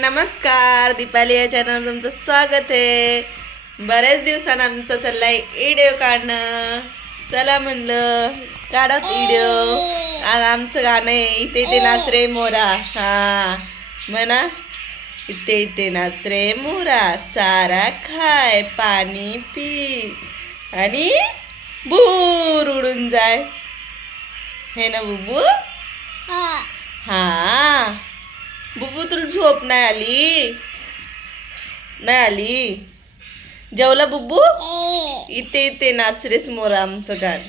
नमस्कार, दीपाली या चॅनल तुमचं स्वागत आहे. बऱ्याच दिवसांना आमचं चाललाय व्हिडिओ काढणं. चला म्हणलं काढा व्हिडिओ. आज आमचं गाणं आहे इथे इथे नाच रे मोरा. हा म्हणा, इथे इथे नाच रे मोरा, चारा खाय पाणी पी आणि भूर उडून जाय. हे ना बुबू? हा बुबू, तुला झोप नाही आली? नाही आली? जेवला बुबू? इथे इथे नाच रेच मोरा आमचं गाणं.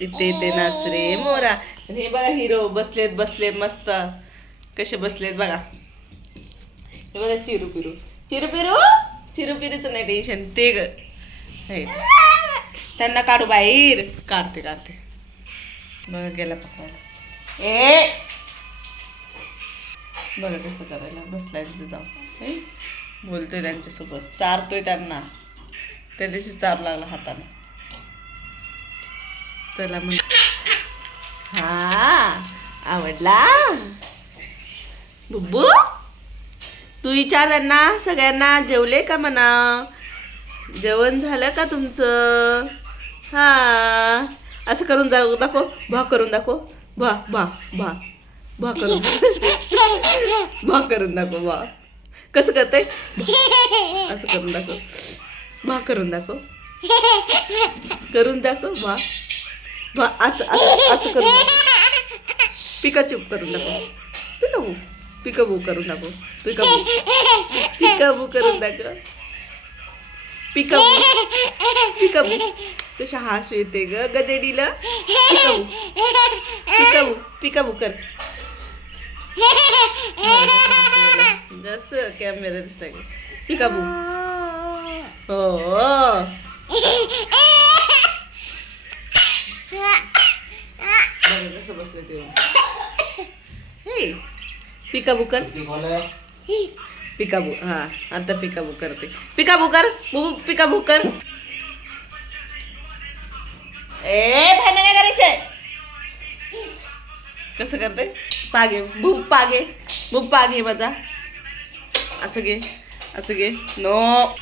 इथे इथे नाच रे मोरा. हे बघा हिरो बसलेत बसलेत मस्त कसे बसलेत बघा. हे बघा चिरू पिरू चिरू पिरू चिरू पिरूचं नाही टेन्शन ते ग. त्यांना काढू बाहेर. काढते काढते बघा गेला पकडायला. ए बघा कसं करायला बसलाय तिथे जाऊन. बोलतोय त्यांच्यासोबत, चारतोय त्यांना. त्या दिवशी चार लागला हाताने. त्याला म्हण हा आवडला बुब्बू? तू विचार त्यांना सगळ्यांना जेवले का म्हणा. जेवण झालं का तुमचं? हा असं करून जाऊ दाखव. भा करून दाखव. भा भा भा भा करून भा करून दाखव. भा कसं करते? असं करून दाखव. भा करून दाखव. करून दाखव. भा भा असं असं असं करून दाखव. पिकाचूप करून दाखव. पिकाबू पिकाबू करून दाखव. पिकाबू पिकाबू करून दाखव. पिकाबू पिकाबू कशा हसू येते ग गदेडीला. पिकाबू पिकाबू पिकाबू कर. जस कॅमेरा दिसतोय पिकाबू. हो कसं बसलं ते. हे पिकाबू कर. पिकाबू. हा आता पिकाबू करते. पिकाबू कर बुबू. पिकाबू कर. ए भांडण नाही करायचे. कसं करते? पागे बुब पागे बुब पागे माझा. असं घे असं घे. नो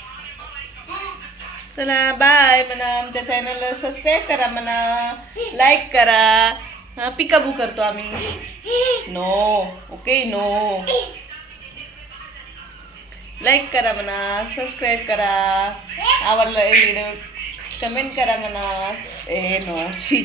चला बाय म्हणा. आमच्या चॅनलला सबस्क्राईब करा म्हणा. लाईक करा. पिकाबू करतो आम्ही. No okay no. लाईक करा म्हणा. सबस्क्राईब करा. आवडला व्हिडिओ कमेंट करा म्हणा. ए नो शी